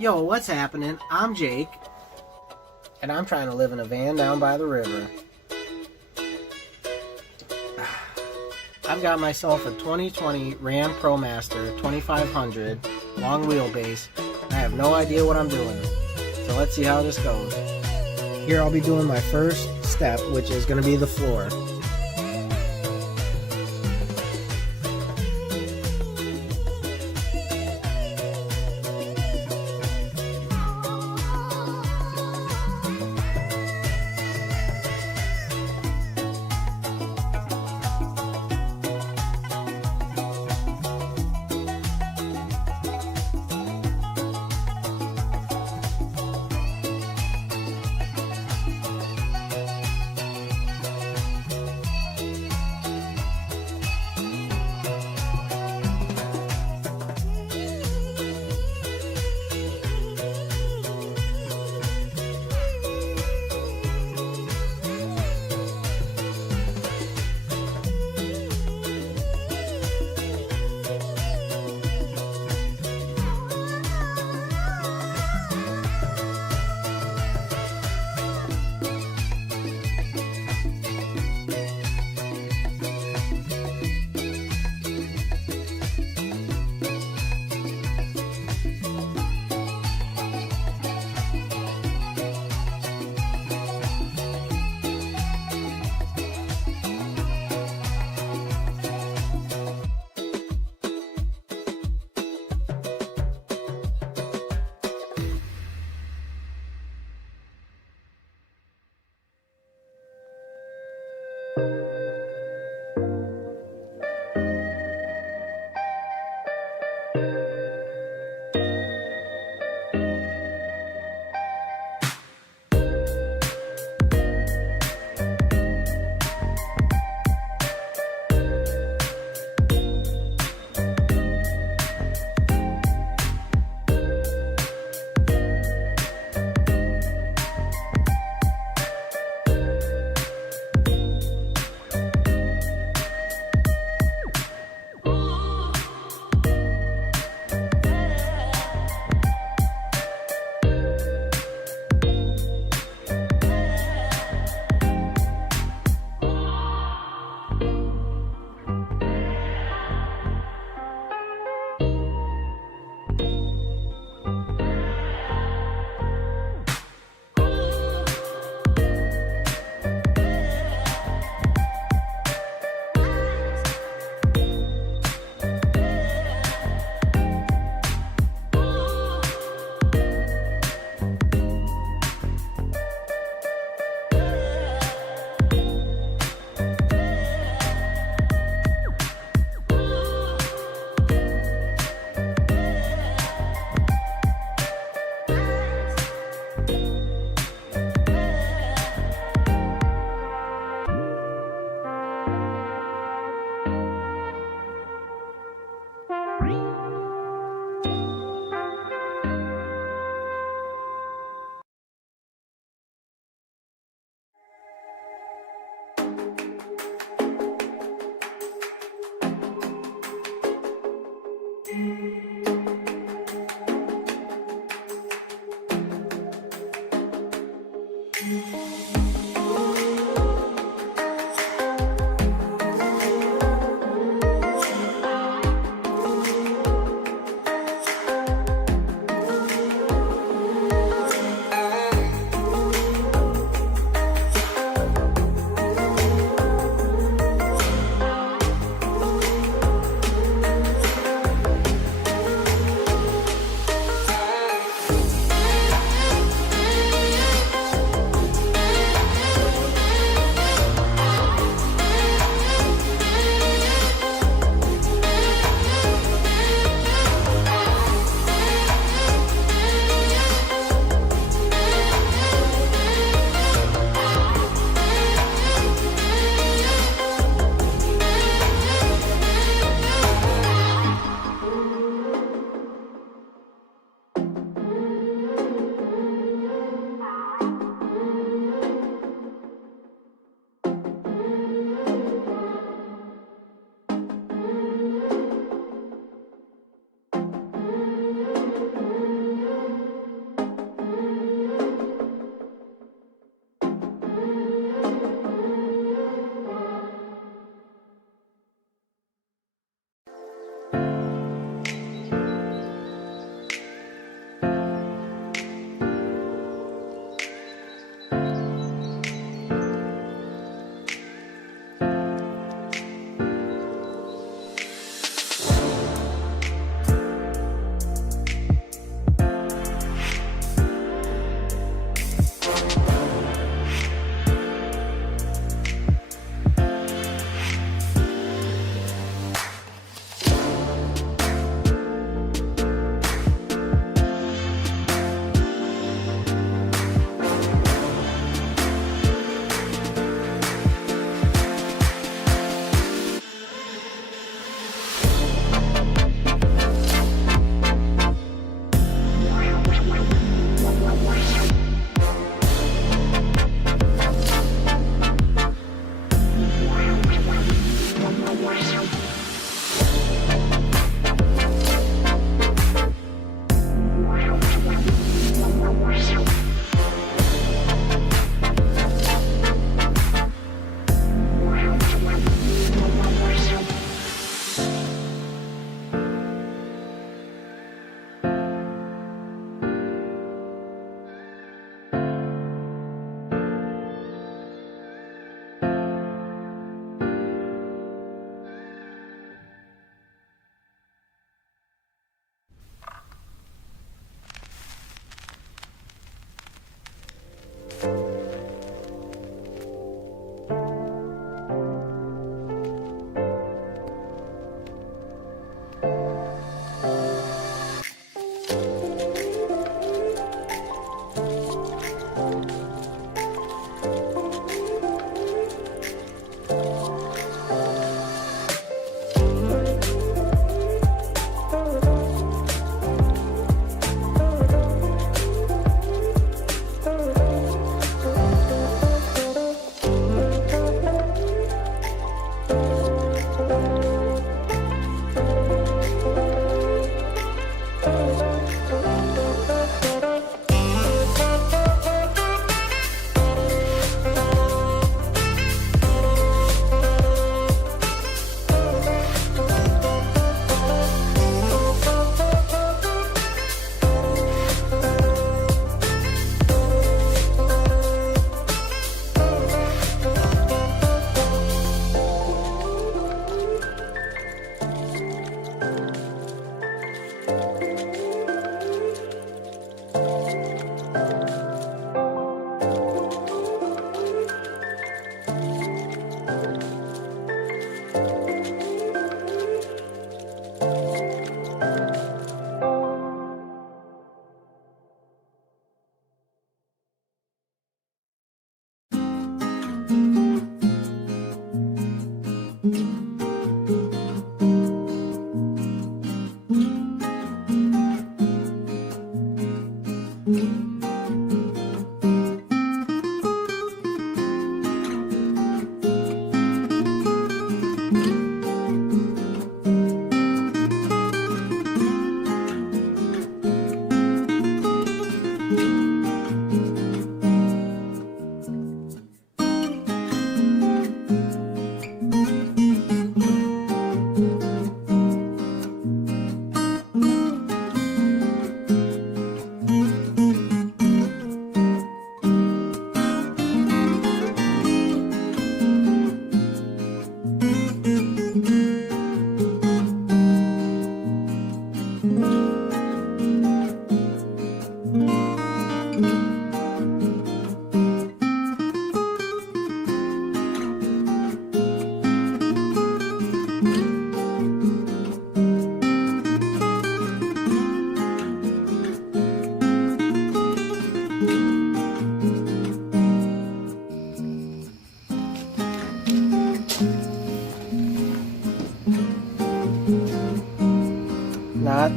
Yo, what's happening? I'm Jake, and I'm trying to live in a van down by the river. I've got myself a 2020 Ram Promaster 2500 long wheelbase. I have no idea what I'm doing, so let's see how this goes. Here I'll be doing my first step, which is going to be the floor.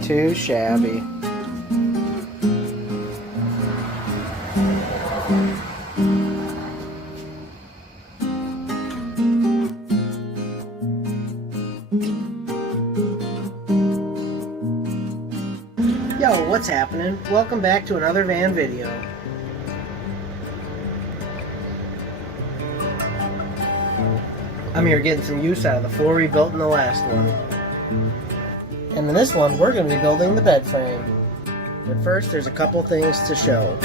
too shabby. Yo, what's happening? Welcome back to another van video. I'm here getting some use out of the floor we built in the last one. And in this one, we're going to be building the bed frame. But first, there's a couple things to show.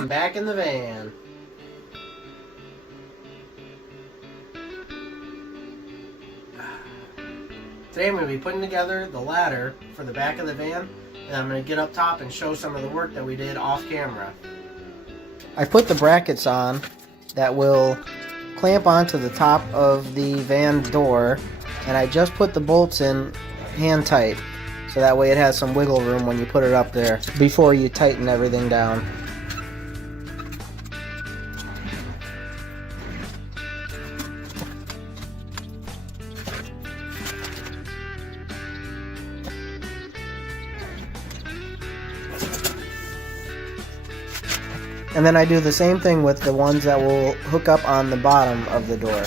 I'm back in the van. Today I'm going to be putting together the ladder for the back of the van, and I'm going to get up top and show some of the work that we did off camera. I put the brackets on that will clamp onto the top of the van door, and I just put the bolts in hand tight, so that way it has some wiggle room when you put it up there before you tighten everything down. And then I do the same thing with the ones that will hook up on the bottom of the door.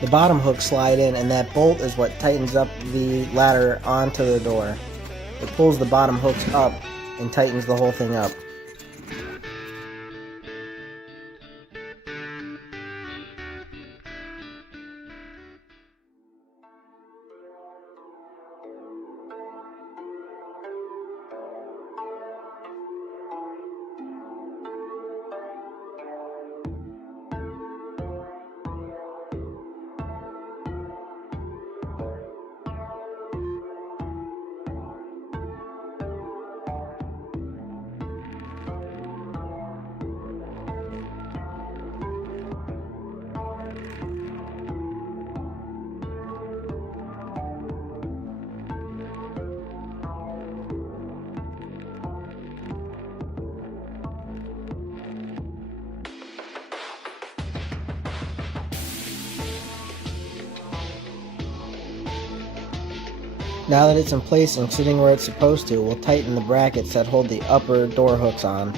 The bottom hooks slide in, and that bolt is what tightens up the ladder onto the door. It pulls the bottom hooks up and tightens the whole thing up. Now that it's in place and sitting where it's supposed to, we'll tighten the brackets that hold the upper door hooks on.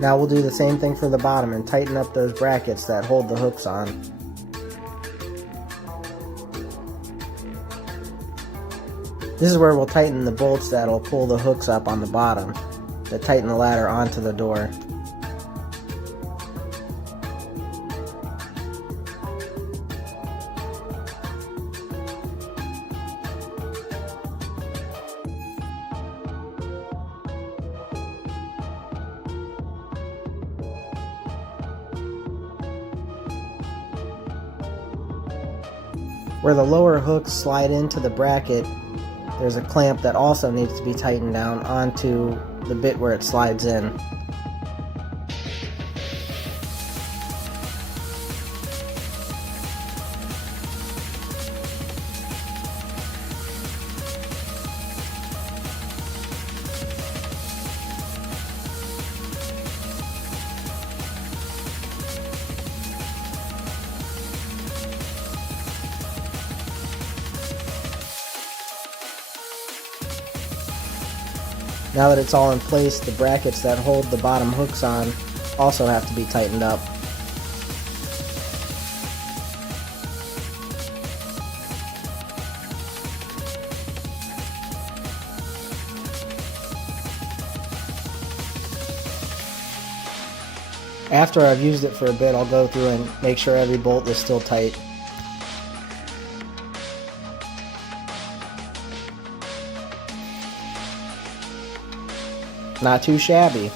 Now we'll do the same thing for the bottom and tighten up those brackets that hold the hooks on. This is where we'll tighten the bolts that'll pull the hooks up on the bottom that tighten the ladder onto the door. Where the lower hooks slide into the bracket, there's a clamp that also needs to be tightened down onto the bit where it slides in. Now that it's all in place, the brackets that hold the bottom hooks on also have to be tightened up. After I've used it for a bit, I'll go through and make sure every bolt is still tight. Not too shabby.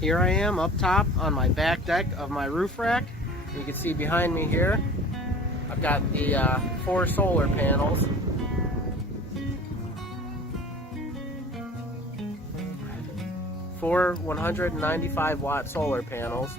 Here I am up top on my back deck of my roof rack. You can see behind me here, I've got the 4 solar panels. Four 195 watt solar panels.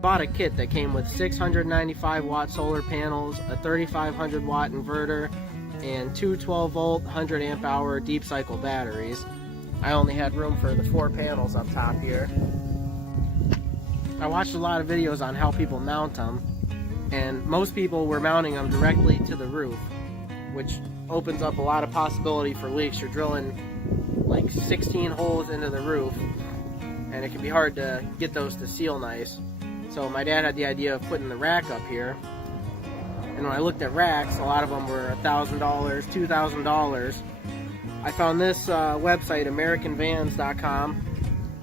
Bought a kit that came with 695 watt solar panels, a 3500 watt inverter, and 2 12 volt 100 amp hour deep cycle batteries. I only had room for the 4 panels up top here. I watched a lot of videos on how people mount them, and most people were mounting them directly to the roof, which opens up a lot of possibility for leaks. You're drilling like 16 holes into the roof, and it can be hard to get those to seal nice. So my dad had the idea of putting the rack up here, and when I looked at racks, a lot of them were $1,000, $2,000. I found this website, AmericanVans.com,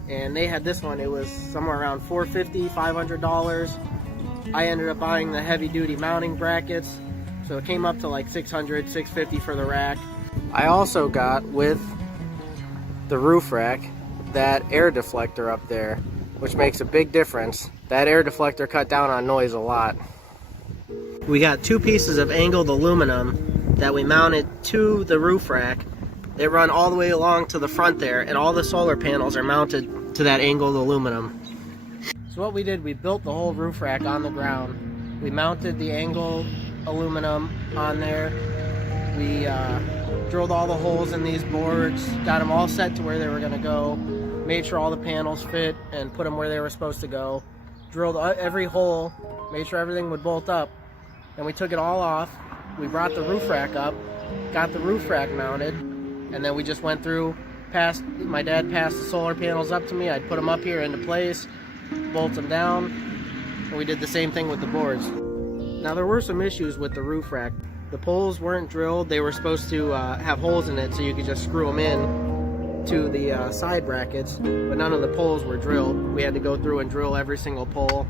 and they had this one. It was somewhere around $450, $500. I ended up buying the heavy-duty mounting brackets, so it came up to like $600, $650 for the rack. I also got, with the roof rack, that air deflector up there, which makes a big difference. That air deflector cut down on noise a lot. We got 2 pieces of angled aluminum that we mounted to the roof rack. They run all the way along to the front there, and all the solar panels are mounted to that angled aluminum. So what we did, we built the whole roof rack on the ground. We mounted the angled aluminum on there. We drilled all the holes in these boards, got them all set to where they were gonna go, made sure all the panels fit and put them where they were supposed to go. Drilled every hole, made sure everything would bolt up, and we took it all off. We brought the roof rack up, got the roof rack mounted, and then we just went through, my dad passed the solar panels up to me. I'd put them up here into place, bolt them down, and we did the same thing with the boards. Now there were some issues with the roof rack. The poles weren't drilled. They were supposed to have holes in it so you could just screw them in to the side brackets, but none of the poles were drilled. We had to go through and drill every single pole.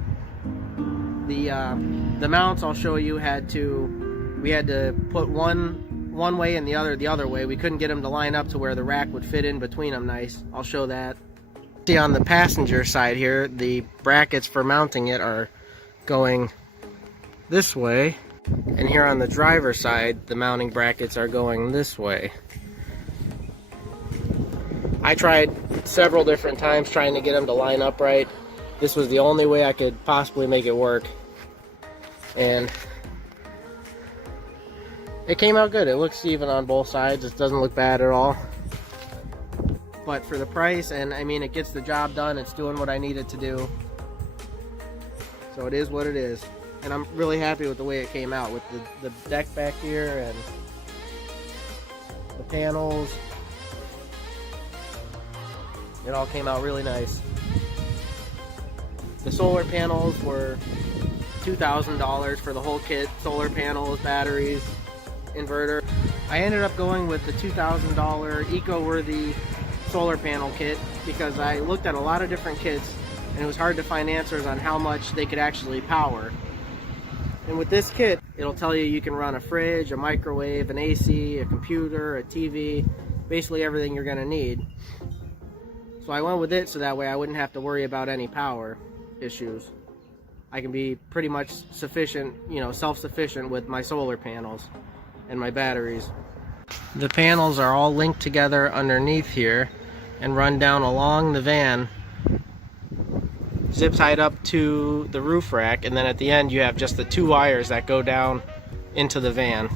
The mounts I'll show you we had to put one way and the other way. We couldn't get them to line up to where the rack would fit in between them nice. I'll show that. See, on the passenger side here, the brackets for mounting it are going this way, and here on the driver's side, the mounting brackets are going this way. I tried several different times trying to get them to line up right. This was the only way I could possibly make it work, and it came out good. It looks even on both sides. It doesn't look bad at all. But for the price, and I mean, it gets the job done. It's doing what I need it to do. So it is what it is. And I'm really happy with the way it came out with the deck back here and the panels. It all came out really nice. The solar panels were $2,000 for the whole kit. Solar panels, batteries, inverter. I ended up going with the $2,000 LiQWYD solar panel kit because I looked at a lot of different kits and it was hard to find answers on how much they could actually power. And with this kit, it'll tell you can run a fridge, a microwave, an AC, a computer, a TV, basically everything you're gonna need. So I went with it so that way I wouldn't have to worry about any power issues. I can be pretty much sufficient, self-sufficient with my solar panels and my batteries. The panels are all linked together underneath here and run down along the van, zip tied up to the roof rack, and then at the end you have just the 2 wires that go down into the van.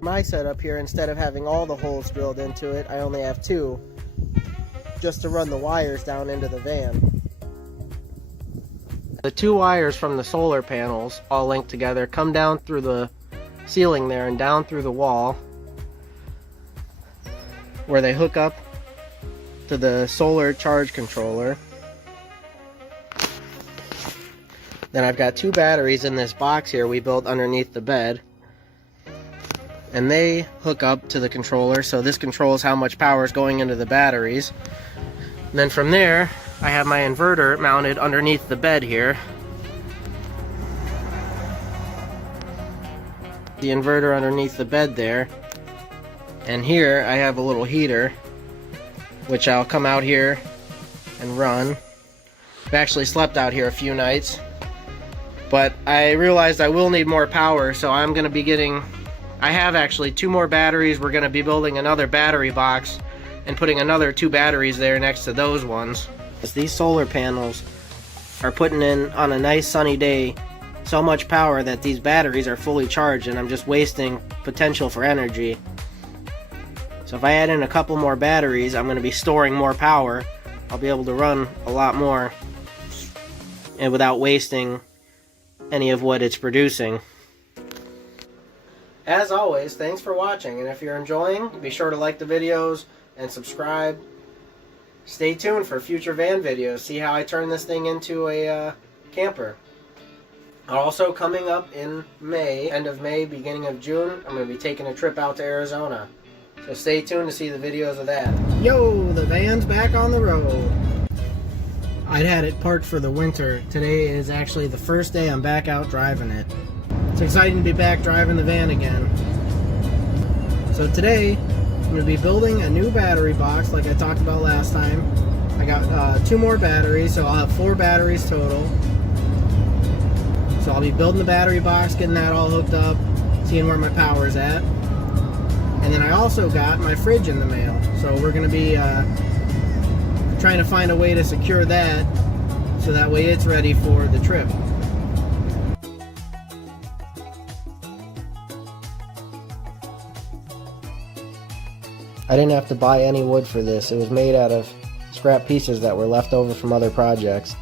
My setup here, instead of having all the holes drilled into it, I only have 2 just to run the wires down into the van. The 2 wires from the solar panels all linked together come down through the ceiling there and down through the wall where they hook up to the solar charge controller. Then I've got 2 batteries in this box here we built underneath the bed, and they hook up to the controller, so this controls how much power is going into the batteries. And then from there I have my inverter mounted underneath the bed here. The inverter underneath the bed there, and here I have a little heater which I'll come out here and run. I've actually slept out here a few nights, but I realized I will need more power, so I'm going to be I have actually 2 more batteries. We're going to be building another battery box and putting another 2 batteries there next to those ones. These solar panels are putting in, on a nice sunny day, so much power that these batteries are fully charged, and I'm just wasting potential for energy. So if I add in a couple more batteries, I'm going to be storing more power. I'll be able to run a lot more and without wasting any of what it's producing. As always, thanks for watching, and if you're enjoying, be sure to like the videos and subscribe. Stay tuned for future van videos. See how I turn this thing into a camper. Also coming up in May, end of May, beginning of June, I'm going to be taking a trip out to Arizona. So stay tuned to see the videos of that. Yo, the van's back on the road. I'd had it parked for the winter. Today is actually the first day I'm back out driving it. It's exciting to be back driving the van again. So today, I'm going to be building a new battery box like I talked about last time. I got 2 more batteries, so I'll have 4 batteries total. So I'll be building the battery box, getting that all hooked up, seeing where my power's at. And then I also got my fridge in the mail. So we're going to be trying to find a way to secure that so that way it's ready for the trip. I didn't have to buy any wood for this. It was made out of scrap pieces that were left over from other projects.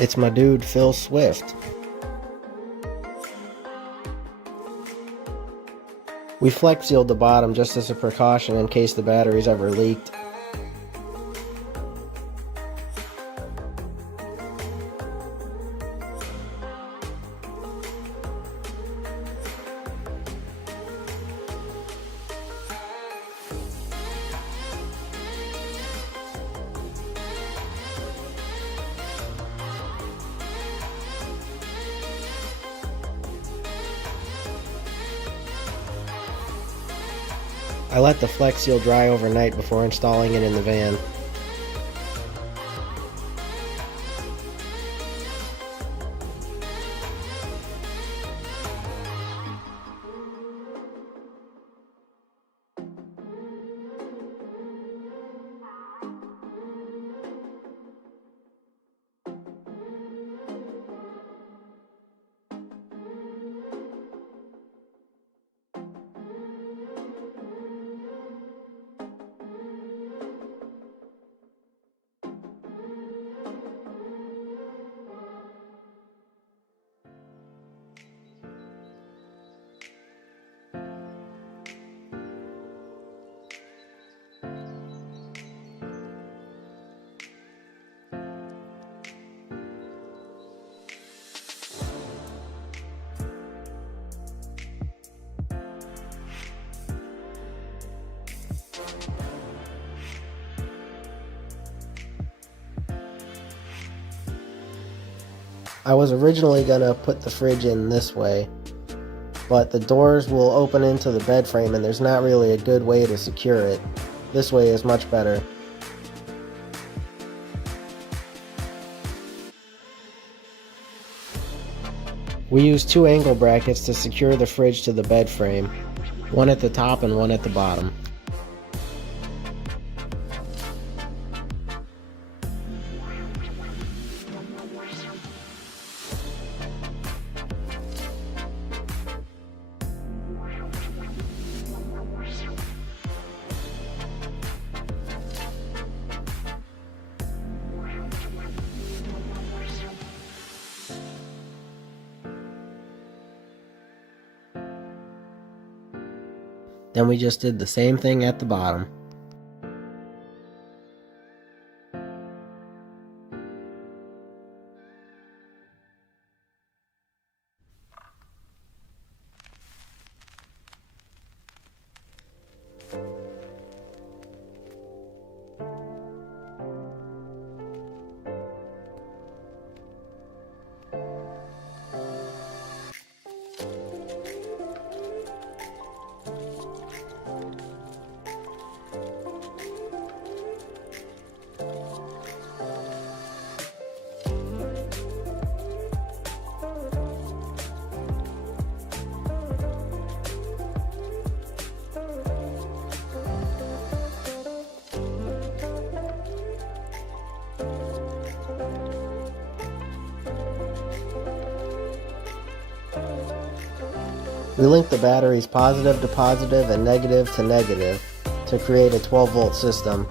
It's my dude Phil Swift. We flex sealed the bottom just as a precaution in case the batteries ever leaked. I let the flex seal dry overnight before installing it in the van. I was originally gonna put the fridge in this way, but the doors will open into the bed frame and there's not really a good way to secure it. This way is much better. We use 2 angle brackets to secure the fridge to the bed frame, one at the top and one at the bottom. Then we just did the same thing at the bottom. We link the batteries positive to positive and negative to negative to create a 12-volt system.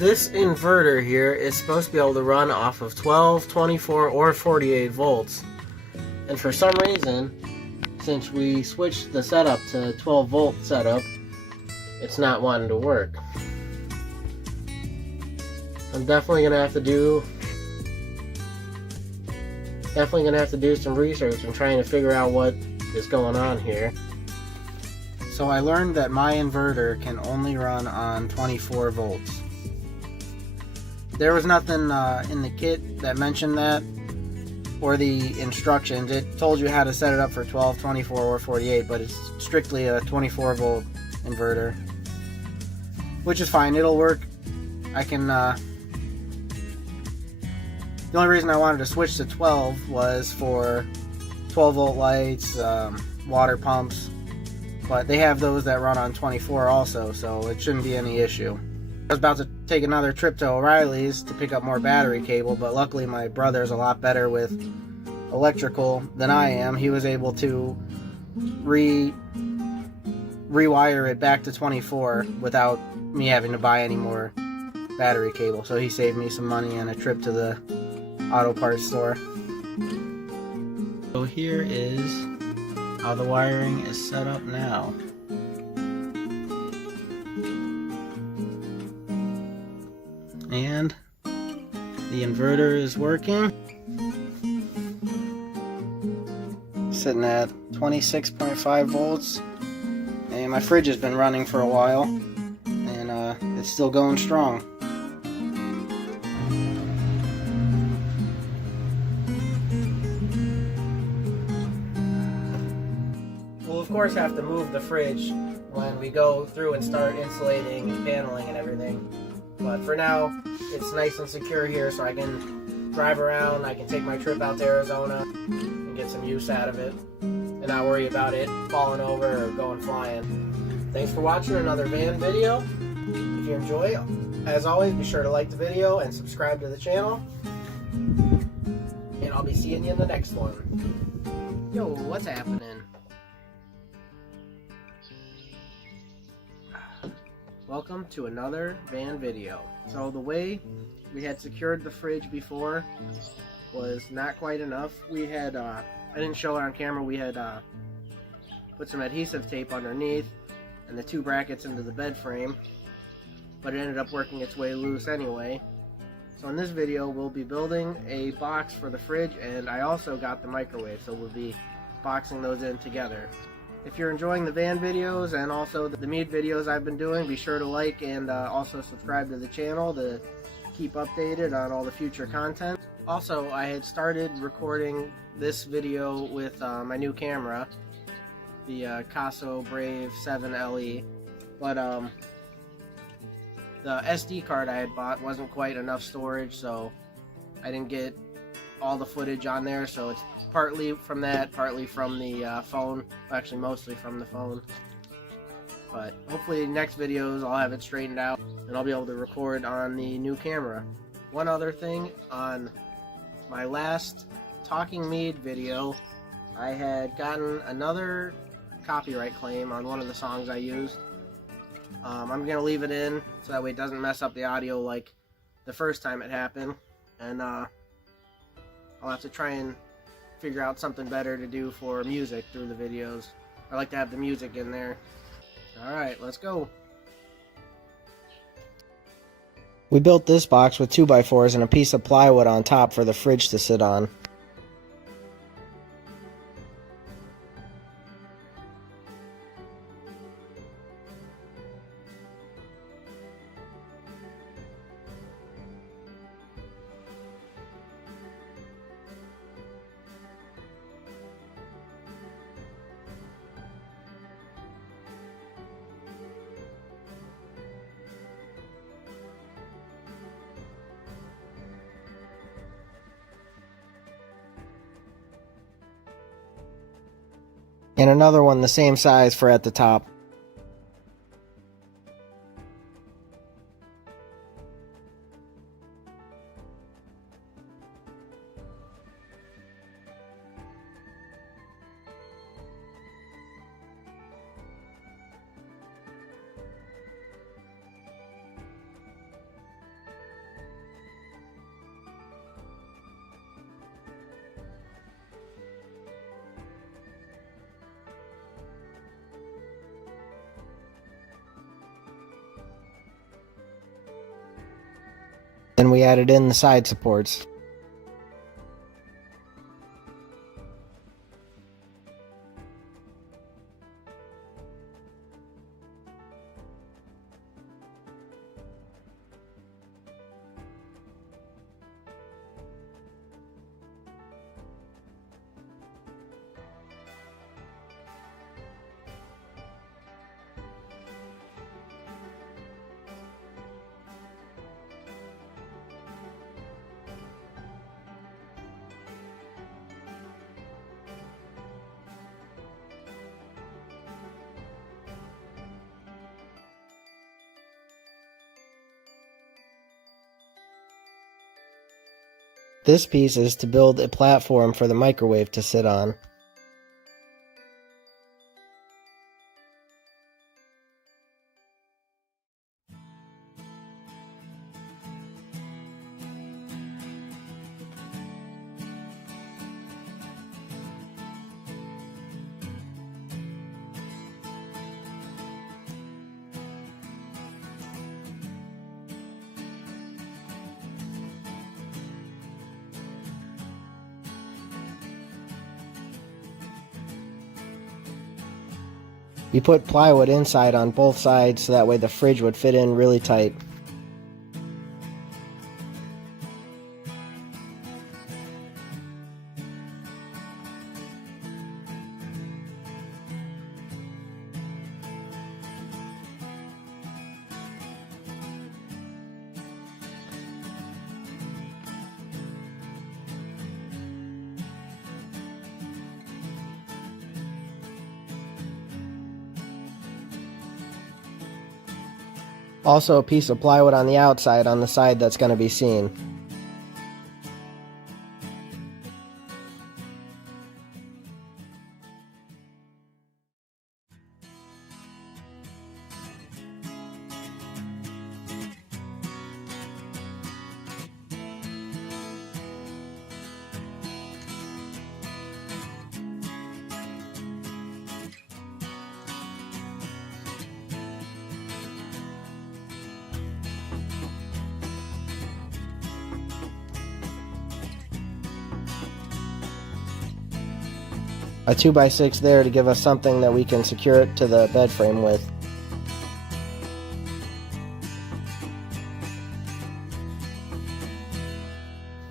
This inverter here is supposed to be able to run off of 12, 24, or 48 volts. And for some reason, since we switched the setup to 12 volt setup, it's not wanting to work. I'm definitely gonna have to do some research and trying to figure out what is going on here. So I learned that my inverter can only run on 24 volts. There was nothing in the kit that mentioned that, or the instructions. It told you how to set it up for 12, 24, or 48, but it's strictly a 24 volt inverter, which is fine. It'll work. I can the only reason I wanted to switch to 12 was for 12 volt lights, water pumps, but they have those that run on 24 also, so it shouldn't be any issue. I was about to take another trip to O'Reilly's to pick up more battery cable, but luckily my brother's a lot better with electrical than I am. He was able to rewire it back to 24 without me having to buy any more battery cable, so he saved me some money and a trip to the auto parts store. So here is how the wiring is set up now. And the inverter is working. Sitting at 26.5 volts. And my fridge has been running for a while. And it's still going strong. We'll of course have to move the fridge when we go through and start insulating and paneling and everything. But for now, it's nice and secure here, so I can drive around, I can take my trip out to Arizona and get some use out of it and not worry about it falling over or going flying. Thanks for watching another van video. If you enjoy, as always, be sure to like the video and subscribe to the channel. And I'll be seeing you in the next one. Yo, what's happening? Welcome to another van video. So the way we had secured the fridge before was not quite enough. We had, I didn't show it on camera, we had put some adhesive tape underneath and the two brackets into the bed frame, but it ended up working its way loose anyway. So in this video we'll be building a box for the fridge, and I also got the microwave, so we'll be boxing those in together. If you're enjoying the van videos and also the mead videos I've been doing, be sure to like and also subscribe to the channel to keep updated on all the future content. Also, I had started recording this video with my new camera, the Caso Brave 7 LE, but the SD card I had bought wasn't quite enough storage, so I didn't get all the footage on there, so it's partly from that, partly from the phone, actually mostly from the phone. But hopefully next videos I'll have it straightened out and I'll be able to record on the new camera. One other thing, on my last Talking Mead video, I had gotten another copyright claim on one of the songs I used. I'm going to leave it in so that way it doesn't mess up the audio like the first time it happened, and I'll have to try and figure out something better to do for music through the videos. I like to have the music in there. Alright, let's go. We built this box with 2x4s and a piece of plywood on top for the fridge to sit on. And another one the same size for at the top. Then we added in the side supports. This piece is to build a platform for the microwave to sit on. We put plywood inside on both sides so that way the fridge would fit in really tight. Also a piece of plywood on the outside on the side that's going to be seen. A 2x6 there to give us something that we can secure it to the bed frame with.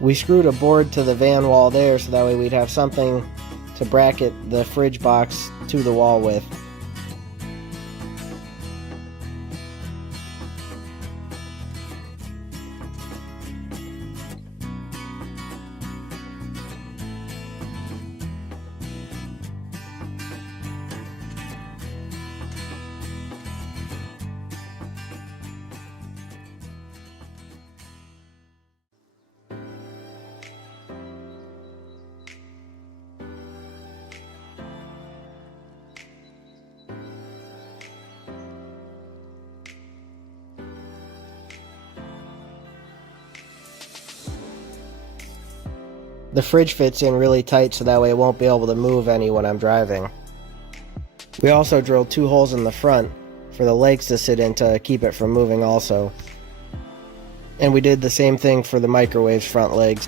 We screwed a board to the van wall there so that way we'd have something to bracket the fridge box to the wall with. The fridge fits in really tight so that way it won't be able to move any when I'm driving. We also drilled 2 holes in the front for the legs to sit in to keep it from moving also. And we did the same thing for the microwave's front legs.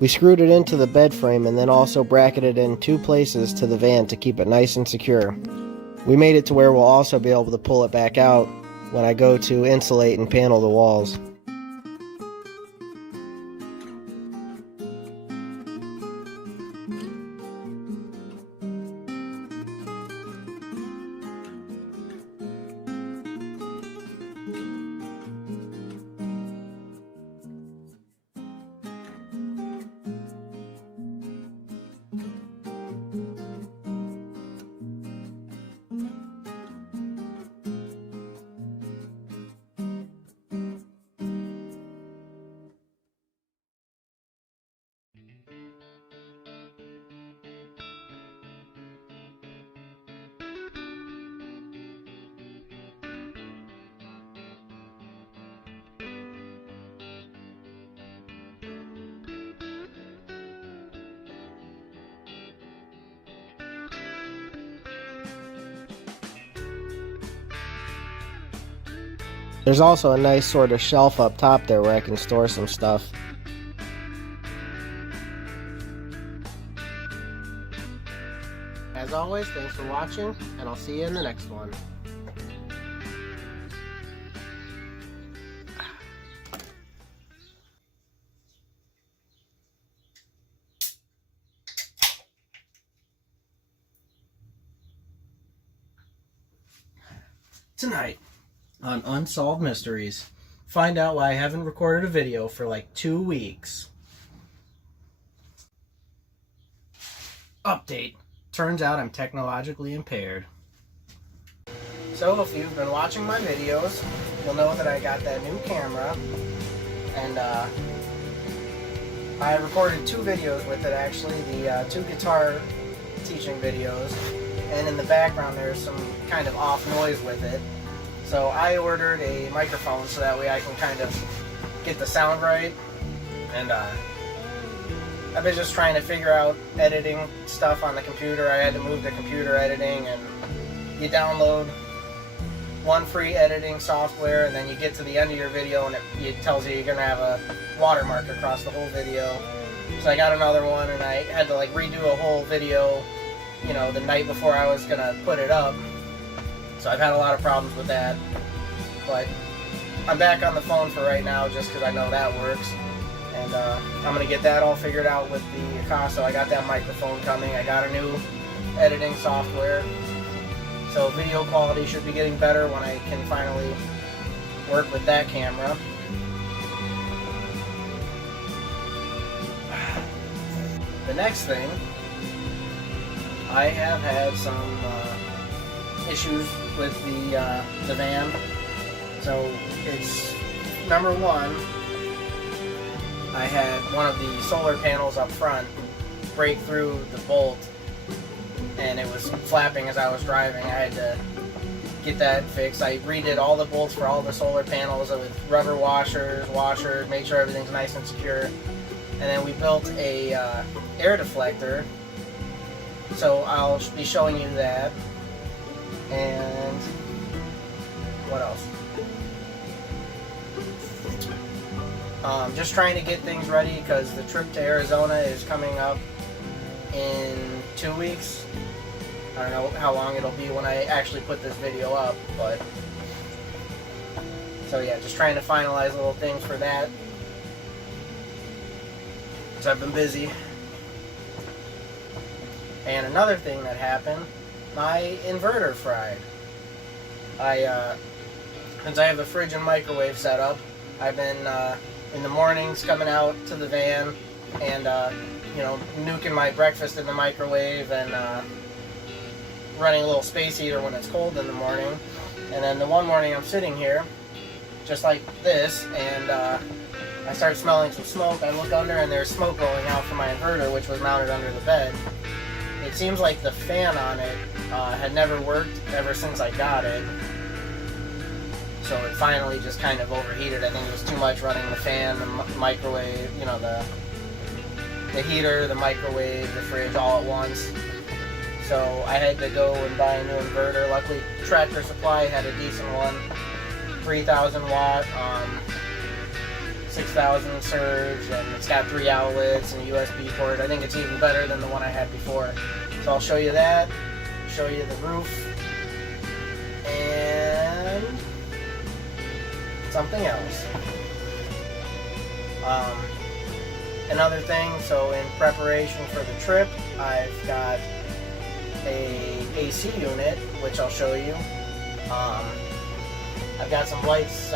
We screwed it into the bed frame and then also bracketed it in 2 places to the van to keep it nice and secure. We made it to where we'll also be able to pull it back out when I go to insulate and panel the walls. There's also a nice sort of shelf up top there where I can store some stuff. As always, thanks for watching, and I'll see you in the next one. Tonight on Unsolved Mysteries, find out why I haven't recorded a video for like 2 weeks. Update. Turns out I'm technologically impaired. So if you've been watching my videos, you'll know that I got that new camera, and I recorded 2 videos with it actually, the 2 guitar teaching videos, and in the background there's some kind of off noise with it. So I ordered a microphone so that way I can kind of get the sound right, and I've been just trying to figure out editing stuff on the computer. I had to move to computer editing, and you download one free editing software and then you get to the end of your video and it tells you you're going to have a watermark across the whole video. So I got another one and I had to like redo a whole video, you know, the night before I was going to put it up. So I've had a lot of problems with that, but I'm back on the phone for right now just because I know that works, and I'm going to get that all figured out with the cost. So I got that microphone coming, I got a new editing software, so video quality should be getting better when I can finally work with that camera. The next thing, I have had some issues with the van. So it's number one, I had one of the solar panels up front break through the bolt and it was flapping as I was driving. I had to get that fixed. I redid all the bolts for all the solar panels with rubber washers, made sure everything's nice and secure. And then we built a air deflector, so I'll be showing you that. And what else? Just trying to get things ready because the trip to Arizona is coming up in 2 weeks. I don't know how long it'll be when I actually put this video up, but so yeah, just trying to finalize little things for that because I've been busy. And another thing that happened, my inverter fried. Since I have the fridge and microwave set up, I've been in the mornings coming out to the van and you know, nuking my breakfast in the microwave and running a little space heater when it's cold in the morning. And then the one morning I'm sitting here just like this, and I start smelling some smoke. I look under and there's smoke rolling out from my inverter, which was mounted under the bed. It seems like the fan on it had never worked ever since I got it. So it finally just kind of overheated. I think it was too much running the fan, the microwave, you know, the heater, the microwave, the fridge all at once. So I had to go and buy a new inverter. Luckily, Tractor Supply had a decent one, 3,000 watt. 6000 surge, and it's got 3 outlets and a USB port. I think it's even better than the one I had before. So I'll show you that, show you the roof, and something else. Another thing, so in preparation for the trip, I've got a AC unit, which I'll show you. I've got some lights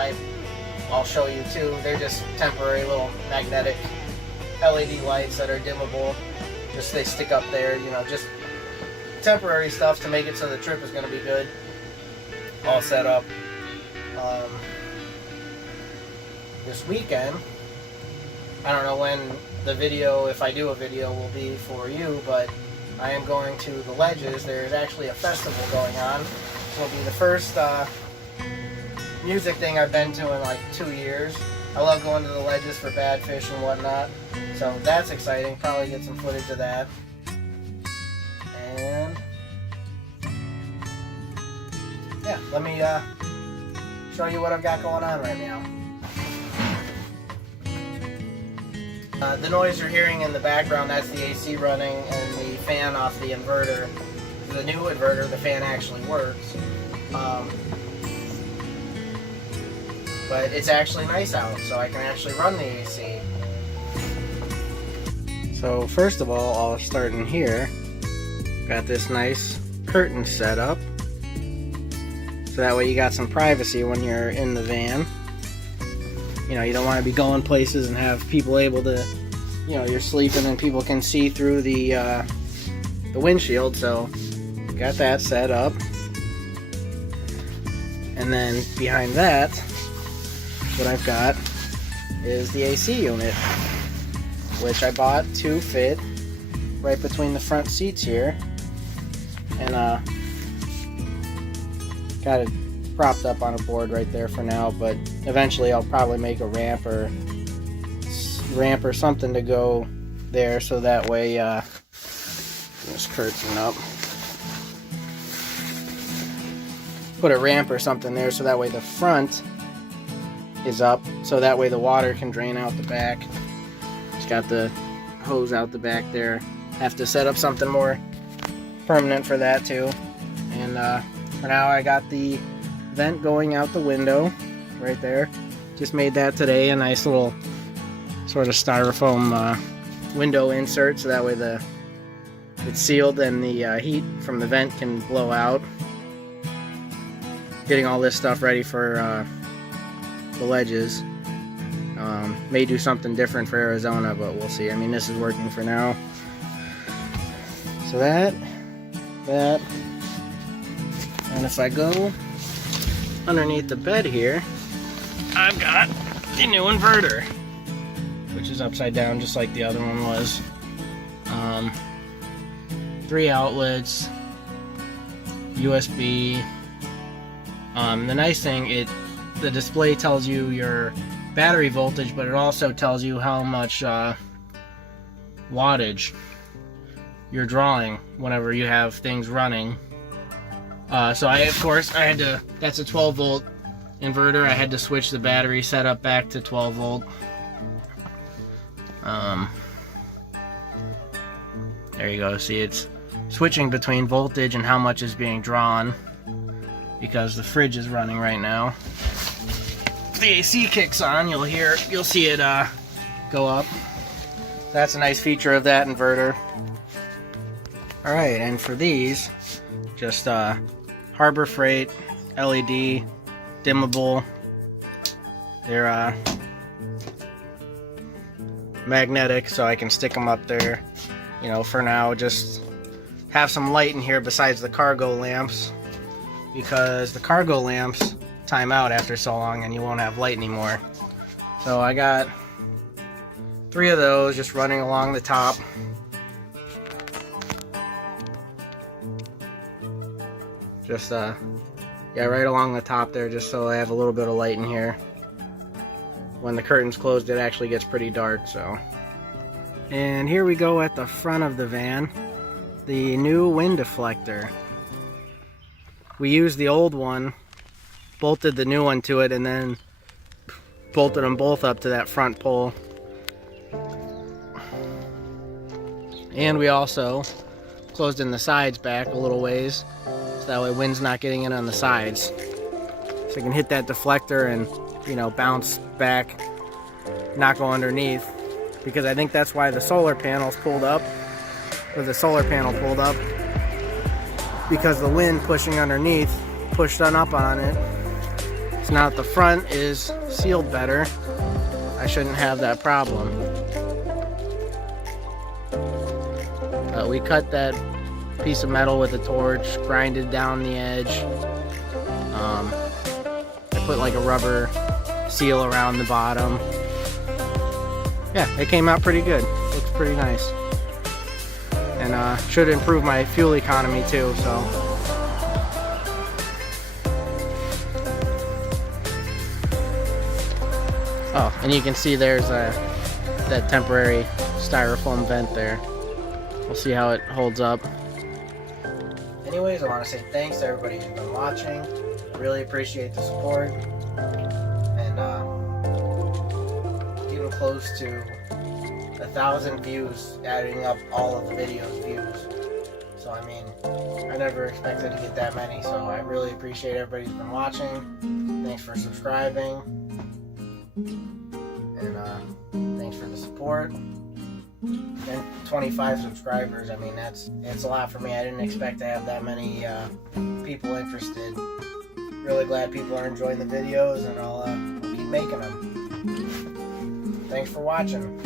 I'll show you too. They're just temporary little magnetic LED lights that are dimmable. Just they stick up there, you know, just temporary stuff to make it so the trip is going to be good. All set up. This weekend, I don't know when the video, if I do a video, will be for you, but I am going to the Ledges. There's actually a festival going on. It'll be the first music thing I've been to in like 2 years. I love going to the Ledges for badfish and whatnot, so that's exciting. Probably get some footage of that. And yeah, let me show you what I've got going on right now. The noise you're hearing in the background, that's the AC running and the fan off the inverter. The new inverter, the fan actually works. But it's actually nice out, so I can actually run the AC. So first of all, I'll start in here. Got this nice curtain set up, so that way you got some privacy when you're in the van. You know, you don't want to be going places and have people able to, you know, you're sleeping and people can see through the windshield, so got that set up. And then behind that, what I've got is the AC unit, which I bought to fit right between the front seats here, and got it propped up on a board right there for now, but eventually I'll probably make a ramp or something to go there, so that way this curtain up, put a ramp or something there, so that way the front is up, so that way the water can drain out the back. It's got the hose out the back there. Have to set up something more permanent for that too. And for now I got the vent going out the window right there. Just made that today, a nice little sort of styrofoam window insert, so that way it's sealed and the heat from the vent can blow out. Getting all this stuff ready for the Ledges. May do something different for Arizona, but we'll see. I mean, this is working for now. So that, and if I go underneath the bed here, I've got the new inverter, which is upside down just like the other one was. 3 outlets, USB. The nice thing, the display tells you your battery voltage, but it also tells you how much wattage you're drawing whenever you have things running. So I had to, that's a 12 volt inverter. I had to switch the battery setup back to 12 volt. There you go. See, it's switching between voltage and how much is being drawn, because the fridge is running right now. If the AC kicks on, you'll see it go up. That's a nice feature of that inverter. Alright, and for these, just Harbor Freight LED dimmable. They're magnetic, so I can stick them up there. You know, for now, just have some light in here besides the cargo lamps, because the cargo lamps time out after so long and you won't have light anymore. So I got 3 of those just running along the top. Just yeah, right along the top there, just so I have a little bit of light in here. When the curtain's closed, it actually gets pretty dark, so. And here we go at the front of the van, the new wind deflector. We used the old one, bolted the new one to it, and then bolted them both up to that front pole. And we also closed in the sides back a little ways, so that way wind's not getting in on the sides. So you can hit that deflector and, you know, bounce back, not go underneath. Because I think that's why the solar panel's pulled up, or the solar panel pulled up, because the wind pushing underneath pushed on up on it. So now that the front is sealed better, I shouldn't have that problem. We cut that piece of metal with a torch, grinded down the edge. I put like a rubber seal around the bottom. Yeah, it came out pretty good. Looks pretty nice. And should improve my fuel economy too, so. Oh, and you can see there's that temporary styrofoam vent there. We'll see how it holds up. Anyways, I want to say thanks to everybody who's been watching. Really appreciate the support. And getting close to 1,000 views, adding up all of the videos views. So I mean, I never expected to get that many, so I really appreciate everybody who's been watching. Thanks for subscribing. And thanks for the support. And 25 subscribers, I mean, it's a lot for me. I didn't expect to have that many people interested. Really glad people are enjoying the videos, and I'll keep making them. Thanks for watching.